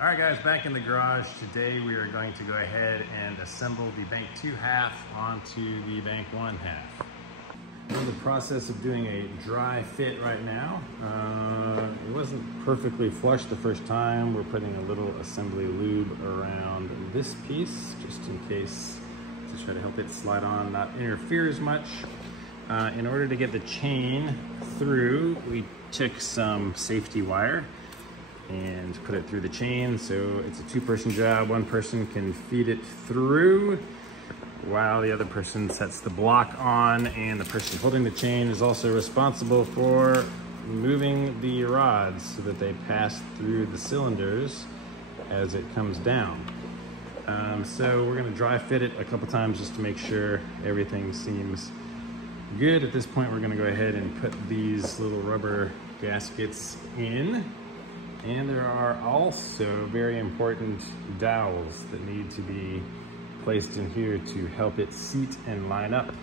All right guys, back in the garage. Today we are going to go ahead and assemble the bank 2 half onto the bank 1 half. We're in the process of doing a dry fit right now. It wasn't perfectly flush the first time. We're putting a little assembly lube around this piece just in case, to try to help it slide on, not interfere as much. In order to get the chain through, we took some safety wire and put it through the chain. So it's a 2-person job. One person can feed it through while the other person sets the block on, and the person holding the chain is also responsible for moving the rods so that they pass through the cylinders as it comes down. So we're gonna dry fit it a couple times just to make sure everything seems good. At this point, we're gonna go ahead and put these little rubber gaskets in. And there are also very important dowels that need to be placed in here to help it seat and line up.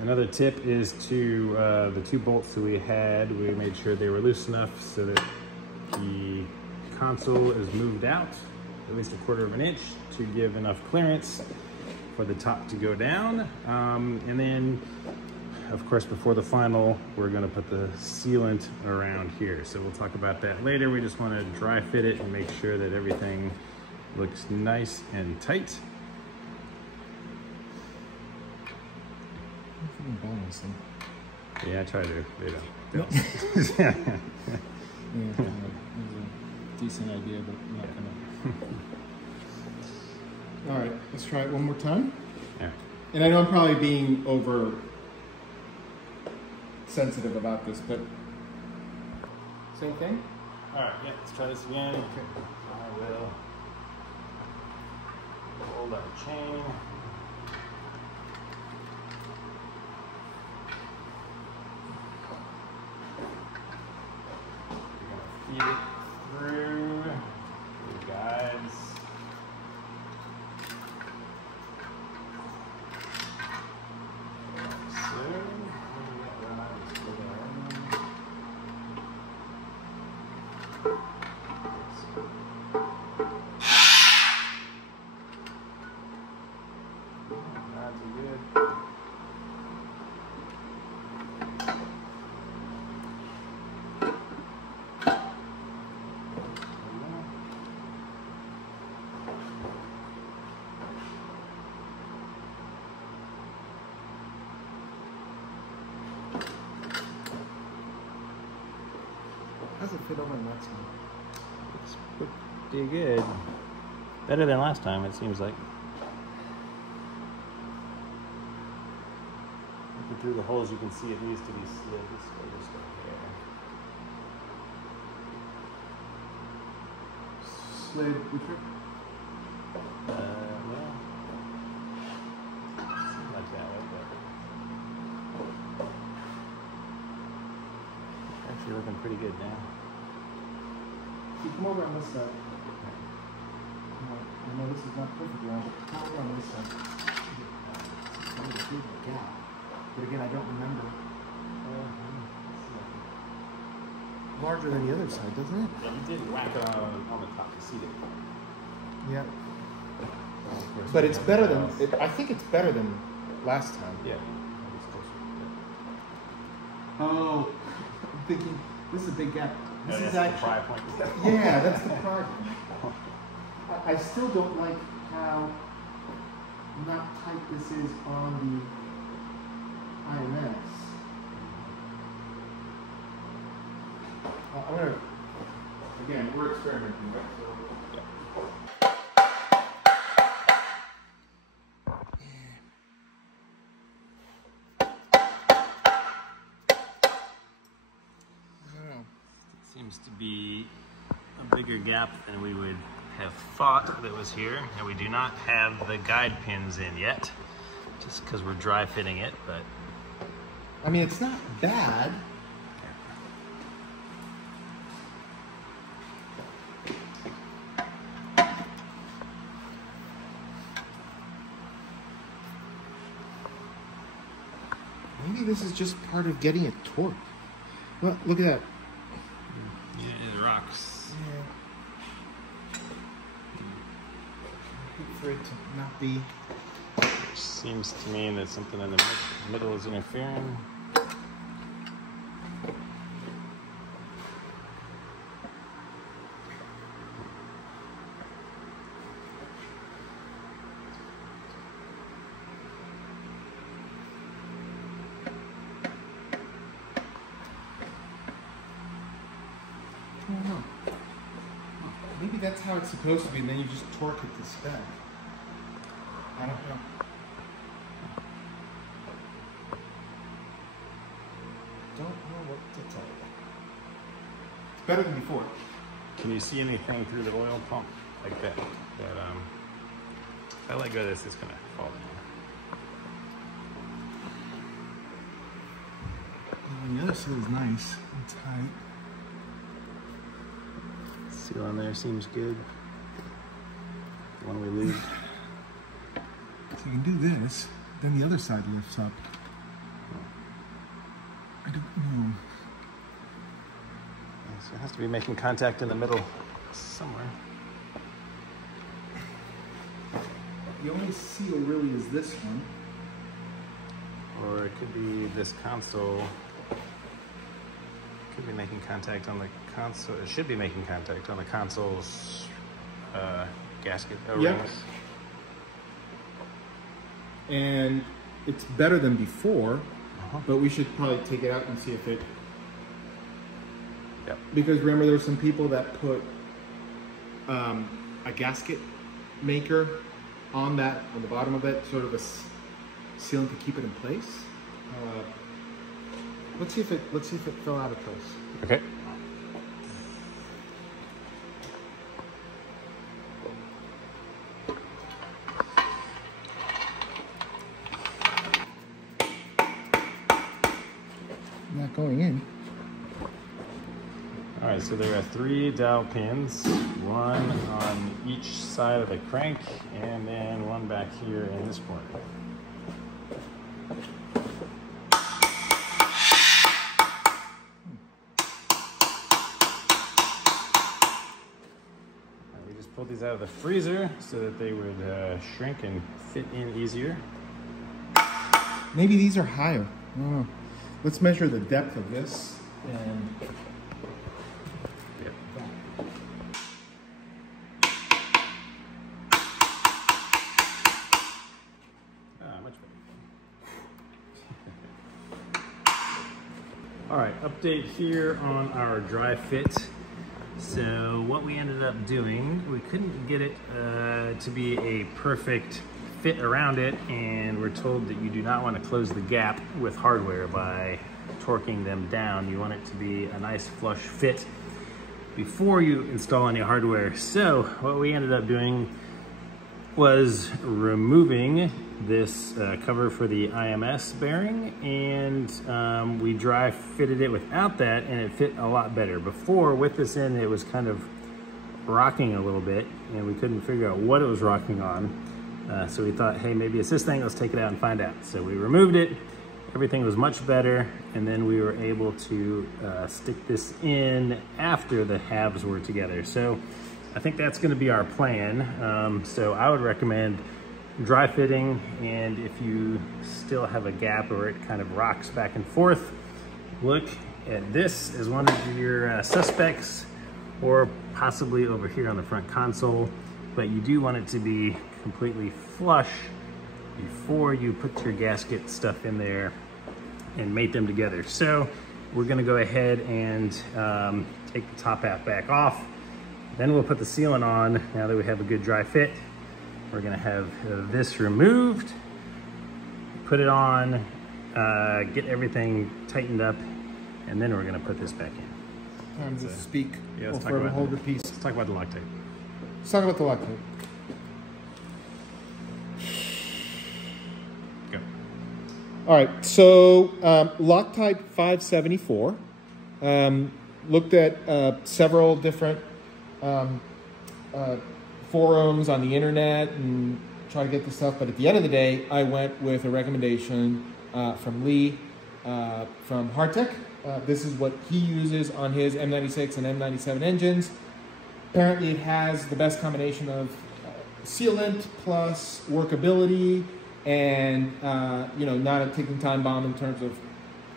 Another tip is to the 2 bolts that we had, we made sure they were loose enough so that the console is moved out at least 1/4 of an inch to give enough clearance for the top to go down. And then, of course, before the final, we're gonna put the sealant around here. So we'll talk about that later. We just wanna dry fit it and make sure that everything looks nice and tight. Yeah, I try to. They don't. Yeah, it was a decent idea, but not gonna. All right, let's try it one more time. Yeah. And I know I'm probably being over sensitive about this, but same thing? All right, yeah, let's try this again. Okay. I will hold our chain. We're gonna feed it through the guides. How's it fit over in that side? It's pretty good. Better than last time, it seems like. Looking through the holes, you can see it needs to be slid this way, just over there. Slid which way? Well, seems like that way, but actually looking pretty good now. So come over on this side. I know this is not perfect round, but come over on this side. There's a big gap. But again, I don't remember. Larger than the other side, doesn't it? Yeah, you did whack it on the top to seat it. Yeah. But it's better than, I think it's better than last time. Yeah. Oh, I'm thinking, this is a big gap. This is actually, actually, the pry point. yeah, that's the problem. I still don't like how not tight this is on the IMS. I'm gonna, again, we're experimenting, right? So. Seems to be a bigger gap than we would have thought that was here, and we do not have the guide pins in yet, just because we're dry fitting it, but I mean, it's not bad. Maybe this is just part of getting it torqued. Well, look at that. it rocks. Yeah. for it to not be. Which seems to mean that something in the middle is interfering. I don't know. Maybe that's how it's supposed to be, and then you just torque it to spec. I don't know. Don't know what to tell you. It's better than before. Can you see anything through the oil pump like that? If I let go of this, it's gonna fall down. And the other side is nice and tight. Seal on there seems good. One we leave. So you can do this, then the other side lifts up. I don't know. So it has to be making contact in the middle somewhere. The only seal really is this one. Or it could be this console. Could be making contact on the console. It should be making contact on the console's gasket O-rings. Yep. And it's better than before, but we should probably take it out and see if it. Yep. Because remember, there were some people that put a gasket maker on the bottom of it, sort of a sealant to keep it in place. Let's see if it fell out of place. Okay. Not going in. All right, so there are 3 dowel pins, one on each side of the crank, and then one back here in this corner. We just pulled these out of the freezer so that they would shrink and fit in easier. Maybe these are higher. I don't know. Let's measure the depth of this and. Yep. Much better. All right, update here on our dry fit. So what we ended up doing, we couldn't get it to be a perfect fit around it, and we're told that you do not want to close the gap with hardware by torquing them down. You want it to be a nice flush fit before you install any hardware. So what we ended up doing was removing this cover for the IMS bearing, and we dry fitted it without that, and it fit a lot better. Before, with this in, it was kind of rocking a little bit, and we couldn't figure out what it was rocking on. So we thought, hey, maybe it's this thing, let's take it out and find out. So we removed it, everything was much better, and then we were able to stick this in after the halves were together. So I think that's gonna be our plan. So I would recommend dry fitting, and if you still have a gap or it kind of rocks back and forth, look at this as one of your suspects, or possibly over here on the front console, but you do want it to be completely flush before you put your gasket stuff in there and mate them together. So we're gonna go ahead and take the top half back off. Then we'll put the sealant on. Now that we have a good dry fit, we're gonna have this removed, put it on, get everything tightened up, and then we're gonna put this back in. Time to speak. Yeah, let's Or hold the piece. Let's talk about the Loctite. Let's talk about the Loctite. Go. All right, so Loctite 574. Looked at several different forums on the internet and try to get this stuff, but at the end of the day, I went with a recommendation from Lee from Hardtech. This is what he uses on his M96 and M97 engines. Apparently it has the best combination of sealant plus workability, and not a ticking time bomb in terms of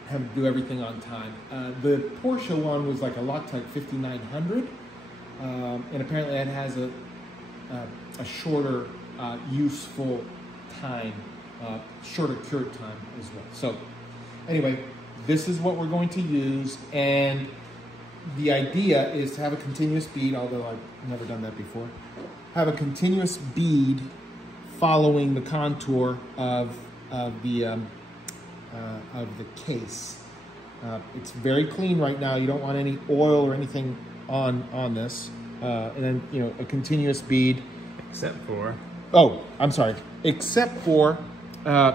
having to do everything on time. The Porsche one was like a Loctite 5900, and apparently it has a shorter useful time, shorter cure time as well. So anyway, this is what we're going to use, and the idea is to have a continuous bead, although I've never done that before. Have a continuous bead following the contour of the case. It's very clean right now. You don't want any oil or anything on this. And then, a continuous bead. Except for? Oh, I'm sorry. Except for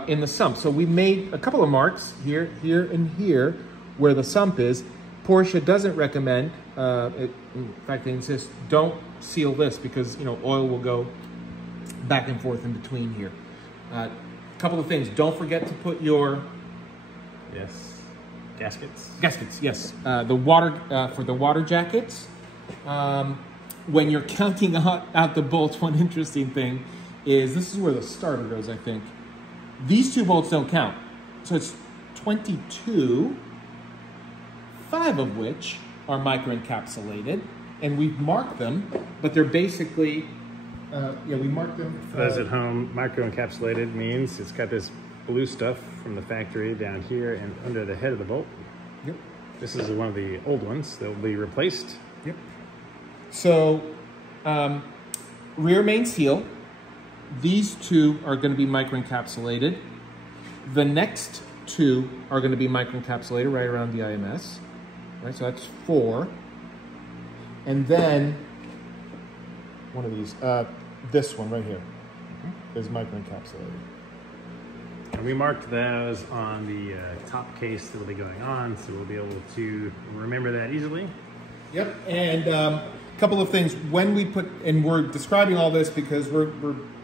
in the sump. So we made a couple of marks here, and here, where the sump is. Porsche doesn't recommend, in fact, they insist, don't seal this because, oil will go back and forth in between here. A couple of things. Don't forget to put your... Yes. Gaskets? Gaskets, yes. The water, for the water jackets. When you're counting out the bolts, one interesting thing is, this is where the starter goes, I think. These two bolts don't count. So it's 22, 5 of which are microencapsulated, and we've marked them, but they're basically, we marked them. For those at home, microencapsulated means it's got this blue stuff from the factory down here and under the head of the bolt. Yep. This is one of the old ones that will be replaced. Yep. So, rear main seal, these two are going to be microencapsulated. The next two are going to be microencapsulated right around the IMS. Right, so that's 4. And then one of these, this one right here is microencapsulated. And we marked those on the top case that will be going on, so we'll be able to remember that easily. Yep, and a couple of things. When we put, and we're describing all this because we're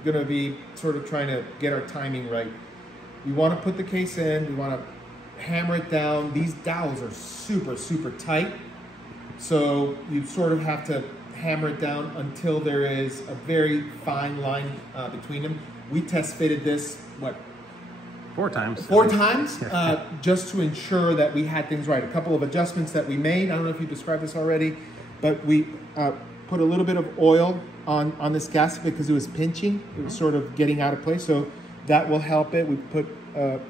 going to be sort of trying to get our timing right. We want to put the case in, we want to hammer it down. These dowels are super, super tight. So you sort of have to hammer it down until there is a very fine line between them. We test fitted this, what? 4 times. 4 times, just to ensure that we had things right. A couple of adjustments that we made. I don't know if you described this already, but we put a little bit of oil on this gasket because it was pinching. It was sort of getting out of place. So that will help it. We put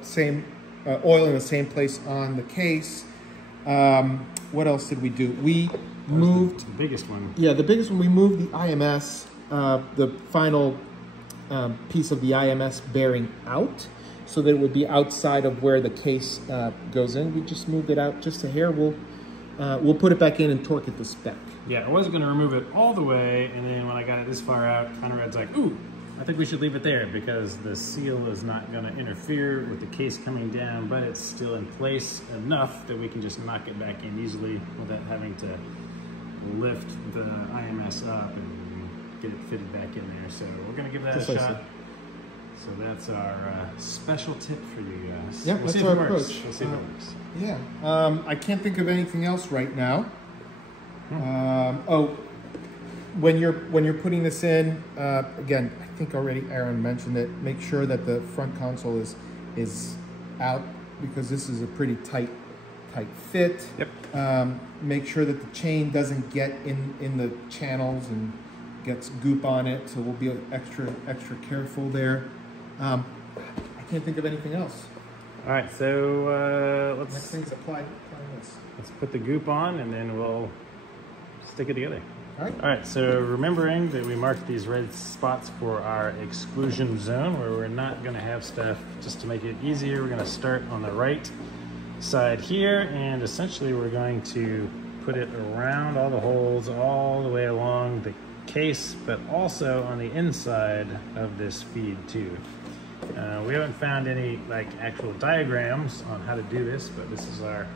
same oil in the same place on the case. What else did we do? We moved the biggest one. Yeah, the biggest one. We moved the IMS, the final piece of the IMS bearing out, so that it would be outside of where the case goes in. We just moved it out just a hair. We'll put it back in and torque it to spec. Yeah, I wasn't going to remove it all the way, and then when I got it this far out, Conrad's like, ooh, I think we should leave it there because the seal is not going to interfere with the case coming down, but it's still in place enough that we can just knock it back in easily without having to lift the IMS up and get it fitted back in there. So we're going to give that a shot. So that's our special tip for you guys. Yeah, that's our approach. We'll see if it works. Yeah, I can't think of anything else right now. When you're putting this in, again, I think already Aaron mentioned it. Make sure that the front console is out because this is a pretty tight fit. Yep. Make sure that the chain doesn't get in the channels and gets goop on it. So we'll be extra careful there. I can't think of anything else. All right, so Next thing is apply this. Let's put the goop on and then we'll stick it together. All right, so remembering that we marked these red spots for our exclusion zone where we're not going to have stuff, just to make it easier, we're going to start on the right side here, and essentially we're going to put it around all the holes all the way along the case, but also on the inside of this feed too. We haven't found any actual diagrams on how to do this, but this is our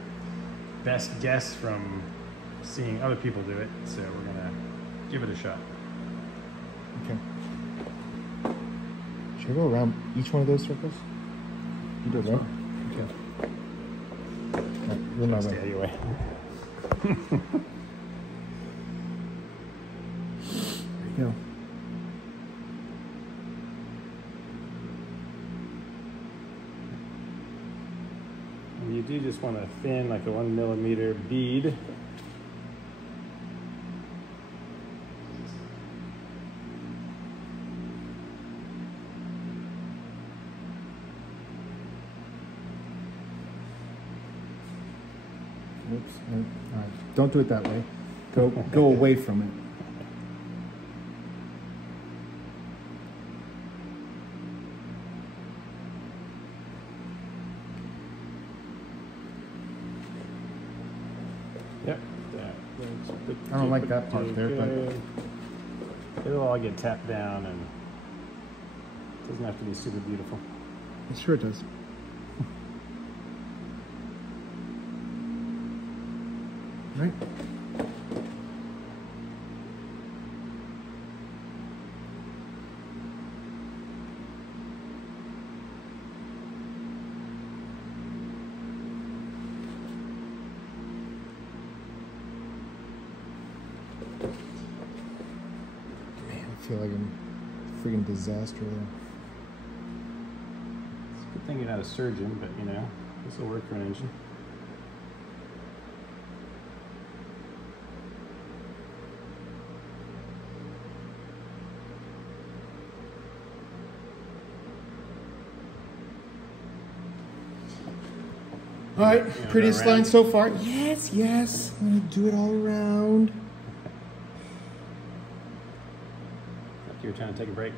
best guess from seeing other people do it, so we're gonna give it a shot. Okay. Should I go around each one of those circles? You do it, right? Okay. Right, we're not Stay out of your way. There you go. do just want to thin like a 1mm bead. Oops. All right. Don't do it that way. Go away from it. Yep. That looks pretty I don't like that part there, good. It'll all get tapped down and it doesn't have to be super beautiful. It sure does. Right. Man, I feel like I'm a freaking disaster there. It's a good thing you're not a surgeon, but you know, this will work for an engine. All right, prettiest line so far. Yes, yes. I'm gonna do it all around. Like you were trying to take a break.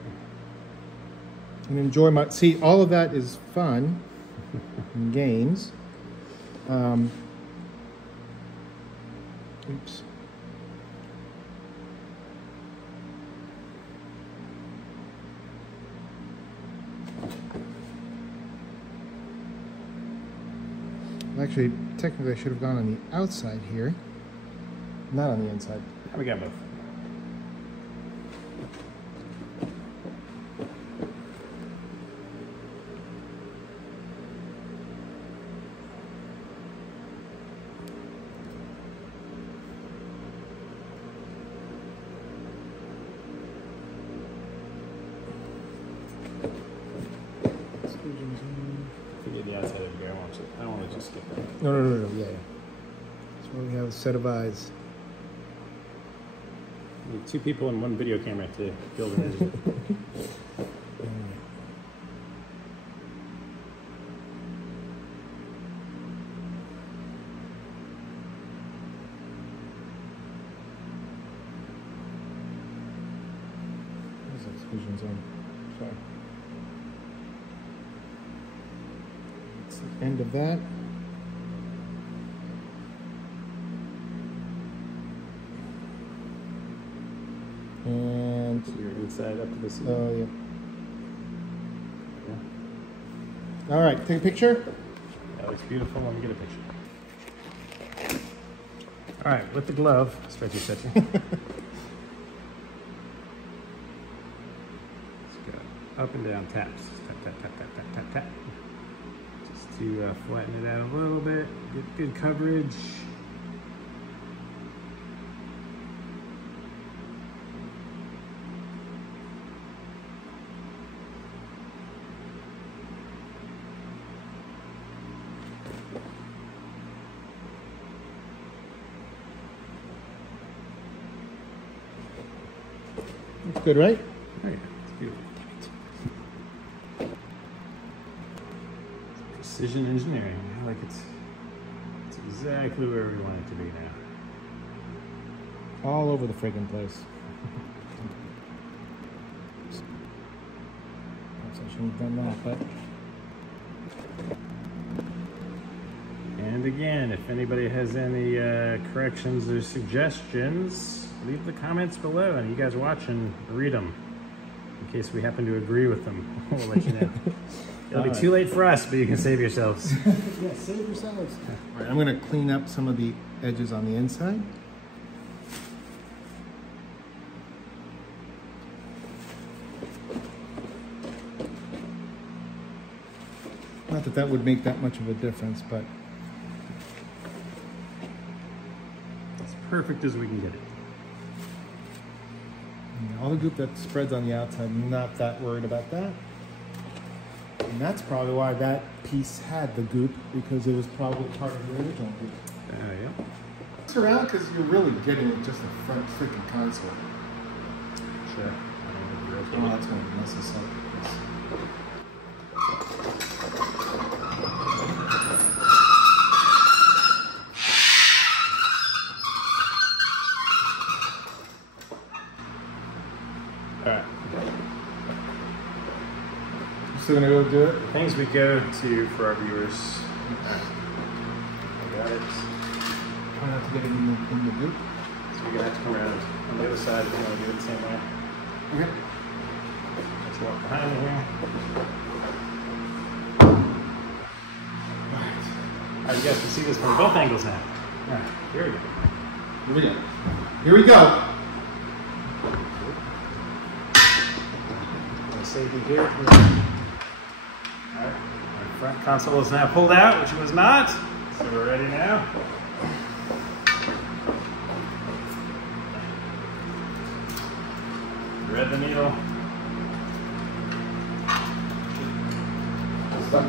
And enjoy my, see, all of that is fun and games. Oops. Actually, technically I should have gone on the outside here, not on the inside. We got both. Forget the outside of the gear. I don't want to just skip that. No, yeah. That's why we have a set of eyes. We need 2 people and 1 video camera to build an engine. Where's the exclusion zone? Sorry. That's the end of that. And So you're inside up to the seat. oh yeah. All right, take a picture. That looks beautiful. Let me get a picture. All right, with the glove, stretchy. Let's go up and down taps. Tap. Just to flatten it out a little bit. Get good coverage. That's good, right? Oh yeah, it's beautiful. Precision engineering. Like it's exactly where we want it to be now. All over the friggin' place. Perhaps I shouldn't have done that, but And again, if anybody has any corrections or suggestions, leave the comments below, and you guys watching, read them. In case we happen to agree with them, we'll let you know. It'll be too late for us, but you can save yourselves. yeah, save yourselves. All right, I'm going to clean up some of the edges on the inside. Not that that would make that much of a difference, but As perfect as we can get it. all the goop that spreads on the outside, I'm not that worried about that. And that's probably why that piece had the goop, because it was probably part of the original goop. There you go. It's around because you're really getting just the front freaking console. Sure. Oh, that's going to mess us up. Alright. Still gonna go do it? Things we go to for our viewers. Alright. I got it. Try not to get it in the goop. So you're gonna have to come around on the other side if you want to do it the same way. Okay. Let's walk behind me here. Alright, you guys can see this from both angles now. Alright, here we go. Here we go. Here we go. Safety here. Alright, our front console is now pulled out, which it was not. So we're ready now. Thread the needle. Stop.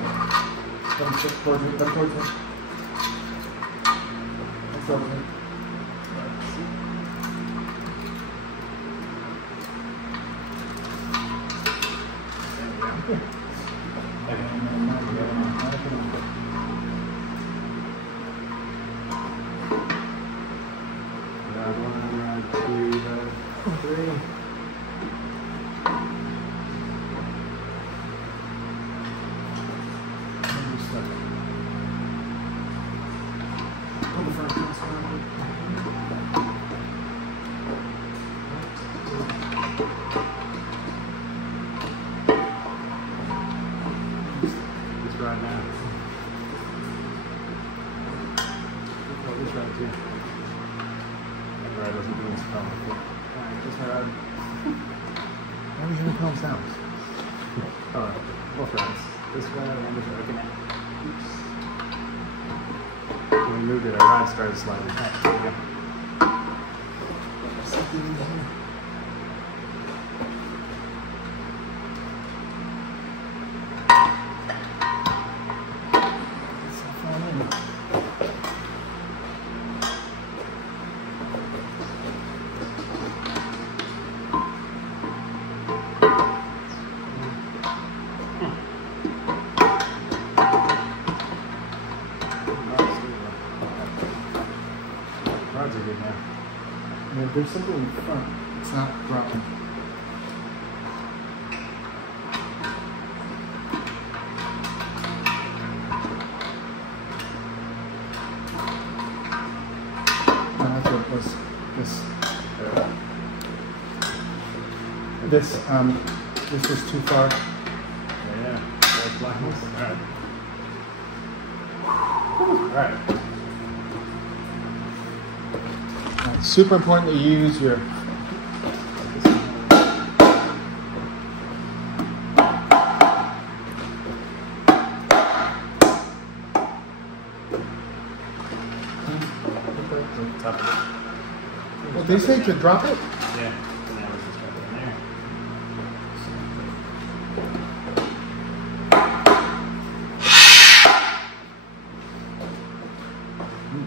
Come towards me. Come towards me. Come towards me. Right now. Oh, this rod too. That rod doesn't do this problem before. Alright, this rod. Why are you going to calm down? Oh, both rods. This rod and this rod. Okay. Oops. When we moved it, our rod started sliding. Alright, there we go. Something in here. Rods are good now. And there's something in front. It's not dropping. No, I thought it was this. This was too far. Yeah. That's blackness. Alright. Super important to use your Top of it. well, they say to drop it? Yeah. Now we just drop it in there.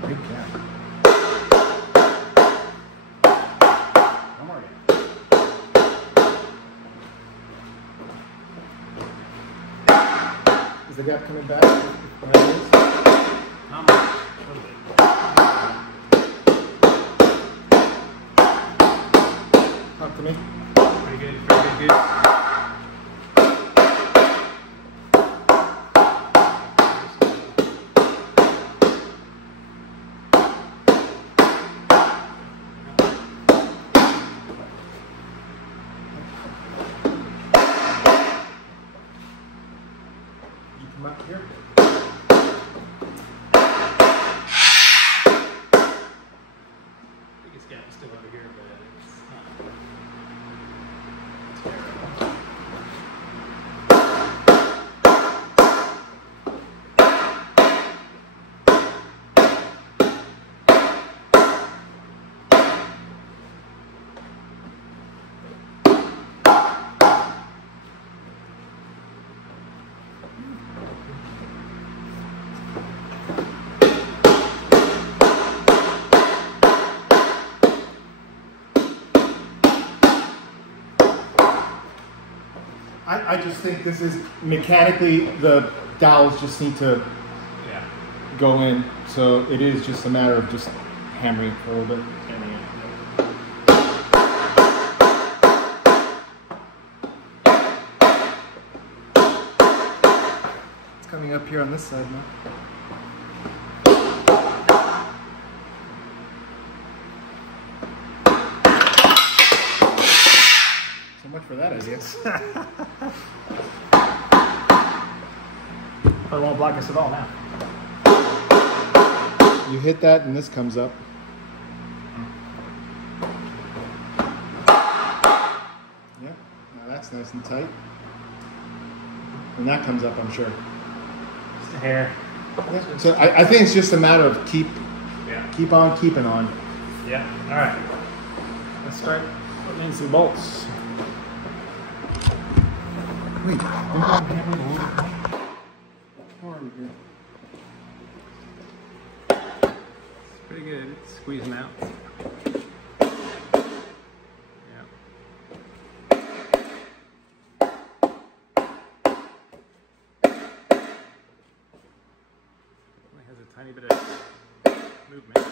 Big cat. One more again. Is the gap coming back? Not much. A little bit. Talk to me. Pretty good, pretty good. You come up here. Biggest gap is still over here, but it's not terrible. I just think this is mechanically, the dowels just need to go in. So it is just a matter of just hammering it a little bit. It's coming up here on this side now. So much for that, I guess. But it won't block us at all now. You hit that and this comes up. Yeah, now that's nice and tight. And that comes up, I'm sure. Just a hair. Yeah. So I think it's just a matter of keep on keeping on. Yeah, all right. Let's start putting in some bolts. Wait, I'm going to hammer the whole hard here. Pretty good. Squeeze them out. Yeah. Only has a tiny bit of movement.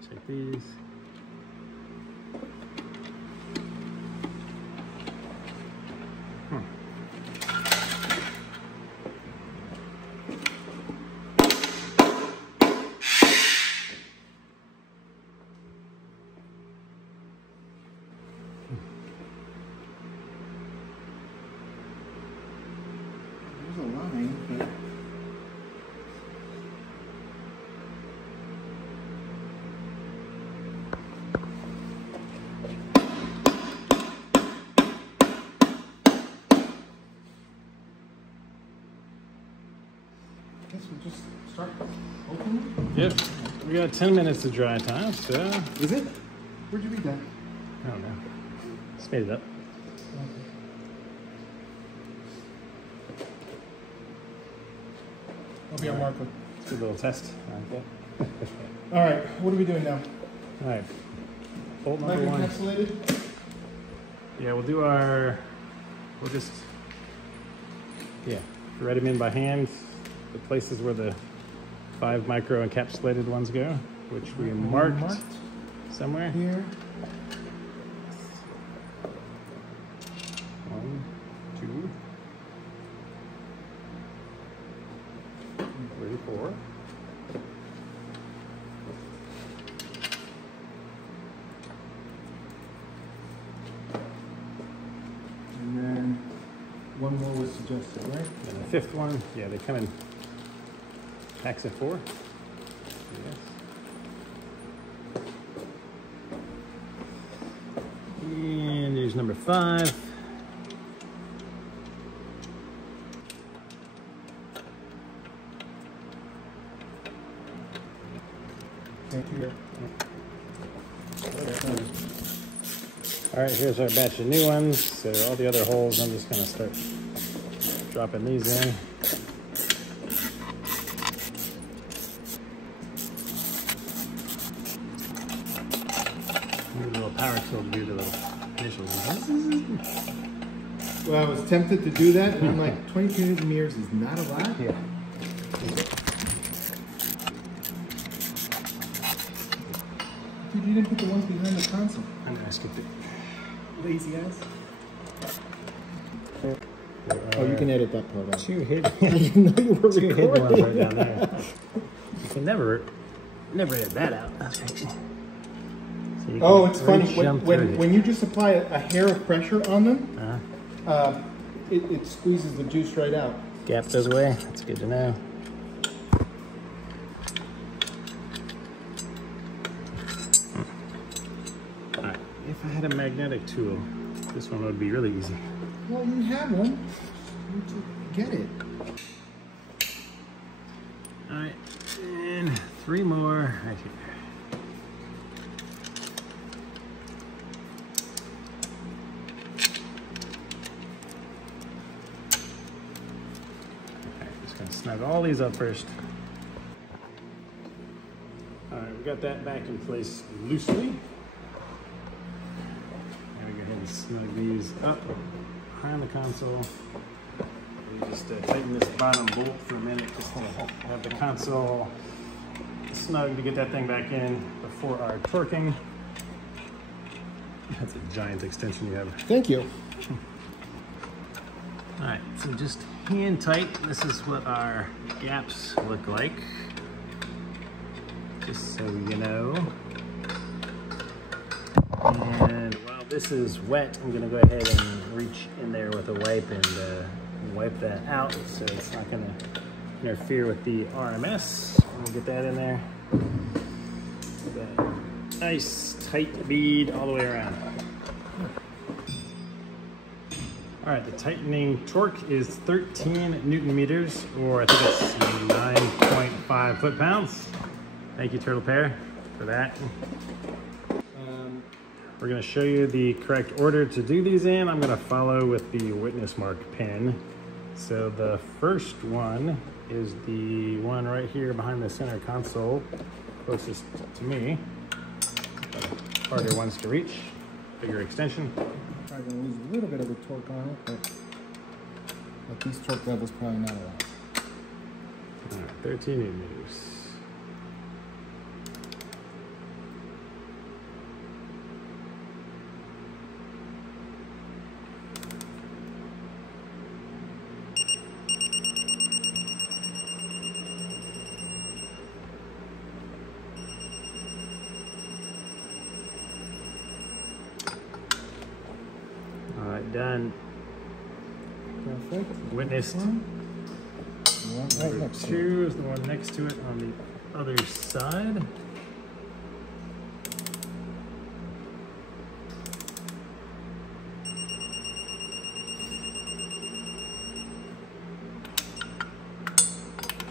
Check these. There's a line, but I guess we'll just start opening. Yep. We got 10 minutes of dry time, so. Is it? Where'd you read that? I don't know. Just made it up. I'll be on marker. It's a good little test. Okay. All right, what are we doing now? All right. Bolt number Like one. encapsulated? Yeah, we'll just, thread them in by hand. The places where the 5 micro encapsulated ones go, which we marked somewhere. Here. 1, 2, 3, 4. And then one more was suggested, right? And the 5th one, yeah, they come in packs of 4. Yes. And there's number 5. Thank you. All right, here's our batch of new ones. So all the other holes, I'm just gonna start dropping these in. Need a little power tool to do the little initials. Well, I was tempted to do that, and I'm like, 22 meters is not a lot. Yeah. Dude, you didn't put the ones behind the console. I know, I skipped it. Lazy ass. Oh, you can edit that part out. 2 hidden. I didn't know you were Two hidden ones right recording. down there. You can never edit that out. That's right. So you Oh, can it's funny. reach, jump through it. When you just apply a hair of pressure on them, Uh-huh. it squeezes the juice right out. Gap goes away. That's good to know. All right. If I had a magnetic tool, this one would be really easy. Well, you have one. You need to get it. All right. 3 more right here. Okay, just gonna snug all these up first. All right, we got that back in place loosely. Now we go ahead and snug these up behind the console. We just tighten this bottom bolt for a minute just to have the console snug to get that thing back in before our torquing. That's a giant extension you have. Thank you. All right, so just hand tight. This is what our gaps look like. Just so you know. And while this is wet, I'm gonna go ahead and reach in there with a wipe and wipe that out so it's not gonna interfere with the RMS. Let me get that in there. That nice tight bead all the way around. All right, the tightening torque is 13 Newton meters, or I think it's 9.5 foot-pounds. Thank you, Turtle Pear, for that. We're gonna show you the correct order to do these in. I'm gonna follow with the witness mark pin. So the first one is the one right here behind the center console, closest to me. Harder ones to reach, bigger extension. Probably gonna lose a little bit of the torque on it, but at these torque levels, probably not a lot. All right, 13 Newton meters. All right, done. Perfect. Witnessed. Right Number next to 2 is the one next to it on the other side.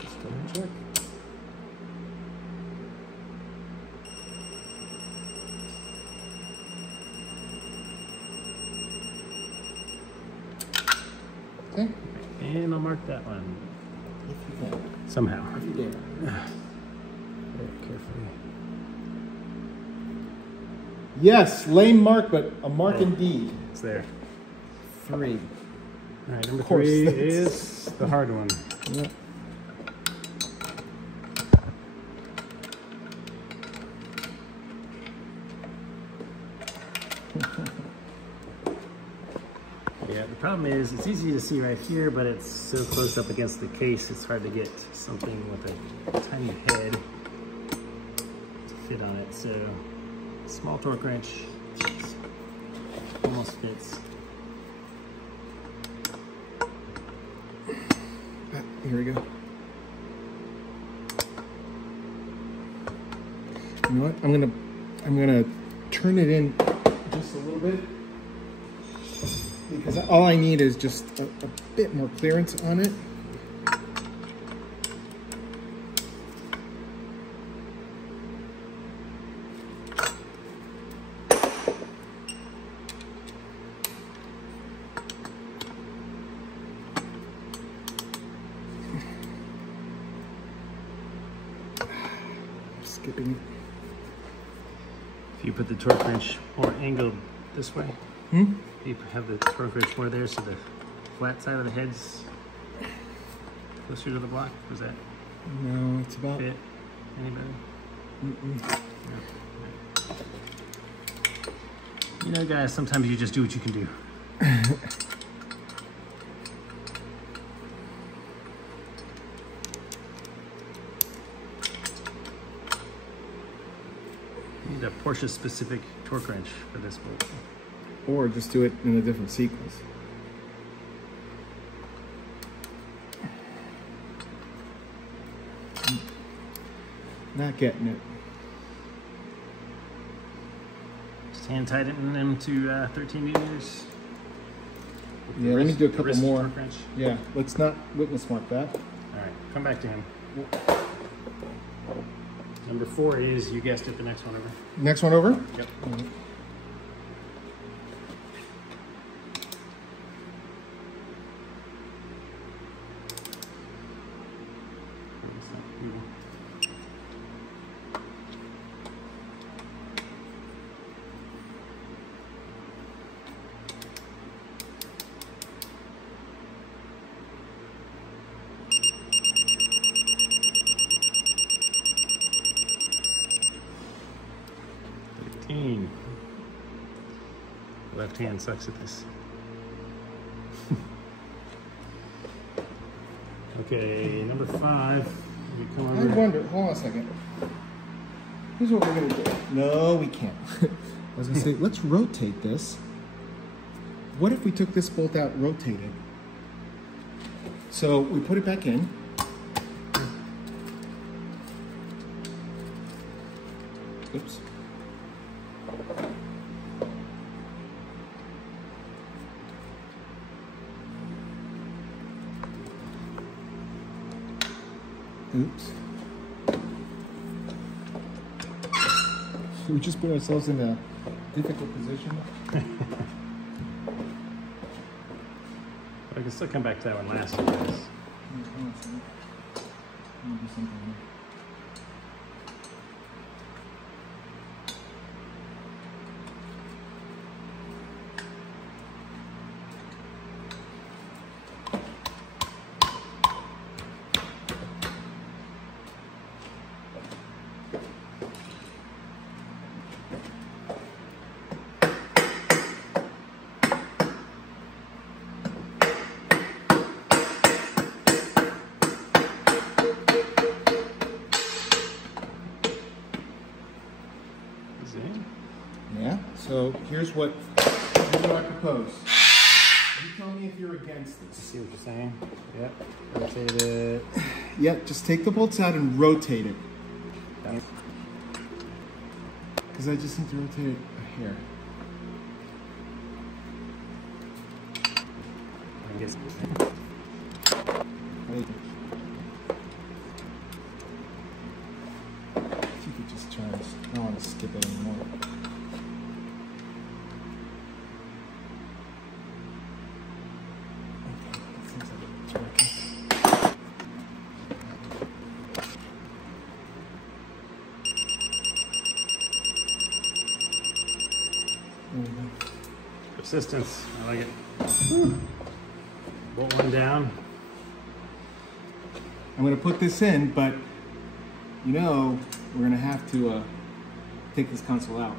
Just double check. Okay. And I'll mark that one If you can. somehow. If you dare. Very carefully. Yes, lame mark, but a mark Oh. indeed. It's there. 3. All right, number Of course, 3 that's- is the hard one. Yep. Yeah, the problem is it's easy to see right here, but it's so close up against the case, it's hard to get something with a tiny head to fit on it. So, small torque wrench almost fits. Here we go. You know what? I'm gonna turn it in just a little bit because all I need is just a bit more clearance on it. Skipping it. If you put the torque wrench more angled this way, Hmm? you have the torque wrench more there so the flat side of the head's closer to the block. Was that No, it's about. fit anybody? Mm-mm. No. You know, guys, sometimes you just do what you can do. You need a Porsche specific torque wrench for this bolt. Or just do it in a different sequence. Not getting it. Just hand tighten them to 13 meters. Yeah, let me do a couple Wrist more. torque wrench. Yeah, let's not witness mark that. All right, come back to him. Number 4 is, you guessed it, the next one over. Next one over? Yep. Left hand sucks at this. Okay, number 5. We come I over. wonder, hold on a second. Here's what we're gonna do. No, we can't. I was gonna say, let's rotate this. What if we took this bolt out, rotated? So we put it back in. Oops. Oops. We just put ourselves in a difficult position. I can still come back to that one last. Yeah, so here's what I propose. You tell me if you're against this. See what you're saying? Yep. Rotate it. Yeah, just take the bolts out and rotate it. Yep. Because I just need to rotate it a hair. I guess. If you could just turn this. I don't want to skip it anymore. Persistence, I like it. Whew. Bolt one down. I'm going to put this in, but you know we're going to have to take this console out.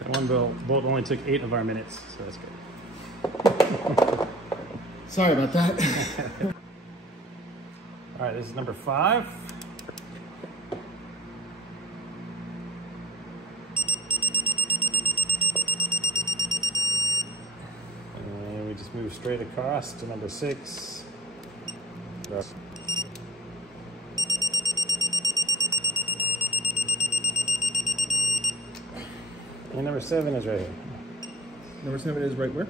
That one bolt only took 8 of our minutes, so that's good. Sorry about that. All right, this is number 5. And we just move straight across to number 6. And number 7 is right here. Number 7 is right where?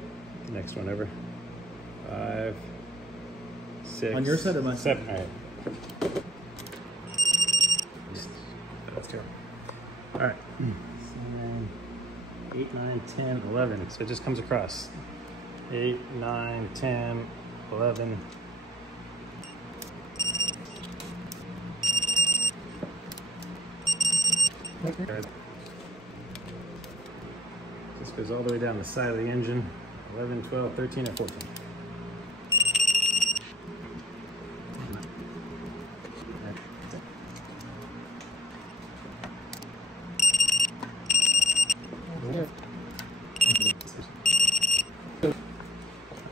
Next one over. 5, 6. On your side or my side? 7. All right. Let's go. All right. 7, 8, 9, 10, 11. So it just comes across. 8, 9, 10, 11. Okay. This goes all the way down the side of the engine. 11, 12, 13, and 14.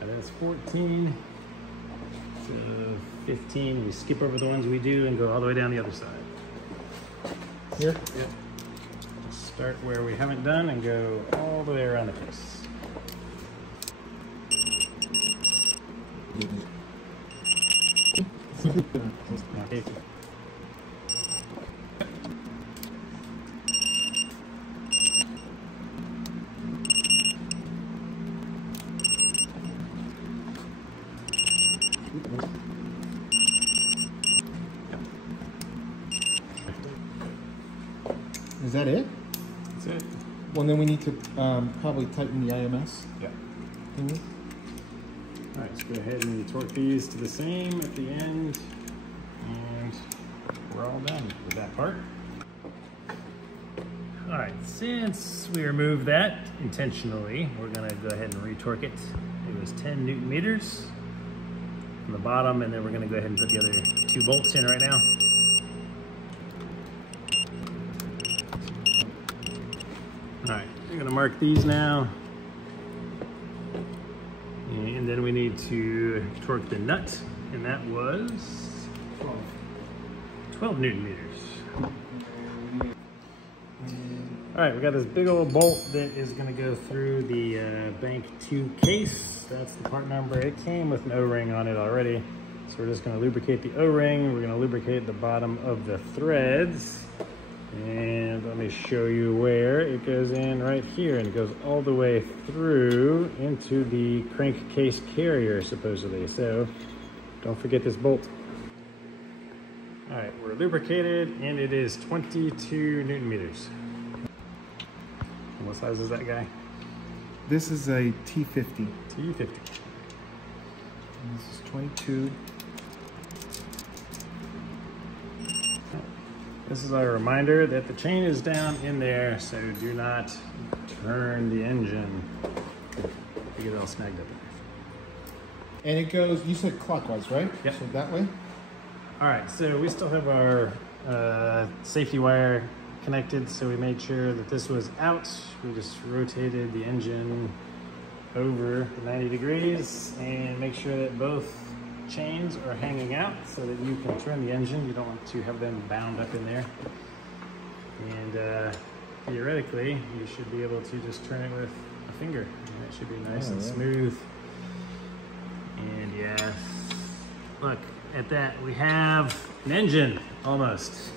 That's 14 to 15. We skip over the ones we do and go all the way down the other side. Here? Yep. Start where we haven't done and go all the way around the piece. Okay. that it? That's it. Well, then we need to probably tighten the IMS. Yeah. thingy. All right, let's go ahead and torque these to the same at the end, and we're all done with that part. All right, since we removed that intentionally, we're gonna go ahead and retorque it. It was 10 Newton meters on the bottom, and then we're gonna go ahead and put the other 2 bolts in right now. All right, we're gonna mark these now. And then we need to torque the nut, and that was 12 Newton meters. All right, we got this big old bolt that is gonna go through the bank 2 case. That's the part number. It came with an O-ring on it already. So we're just gonna lubricate the O-ring. We're gonna lubricate the bottom of the threads. And let me show you where it goes in right here, and it goes all the way through into the crankcase carrier, supposedly. So don't forget this bolt. All right, we're lubricated, and it is 22 Newton meters. And what size is that guy? This is a T50. T50. And this is 22. This is our reminder that the chain is down in there, so do not turn the engine to get it all snagged up in there. And it goes, you said clockwise, right? Yep. So that way? All right, so we still have our safety wire connected, so we made sure that this was out. We just rotated the engine over 90 degrees and make sure that both chains are hanging out so that you can turn the engine. You don't want to have them bound up in there. And theoretically, you should be able to just turn it with a finger. And that should be nice and smooth. And yeah, look at that. We have an engine, almost.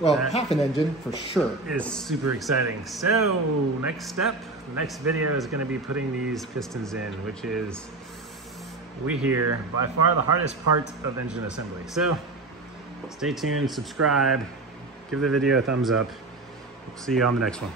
Well, half an engine for sure. Is super exciting. So next step, the next video is going to be putting these pistons in, which is, we hear, by far the hardest part of engine assembly. So stay tuned, subscribe, give the video a thumbs up. We'll see you on the next one.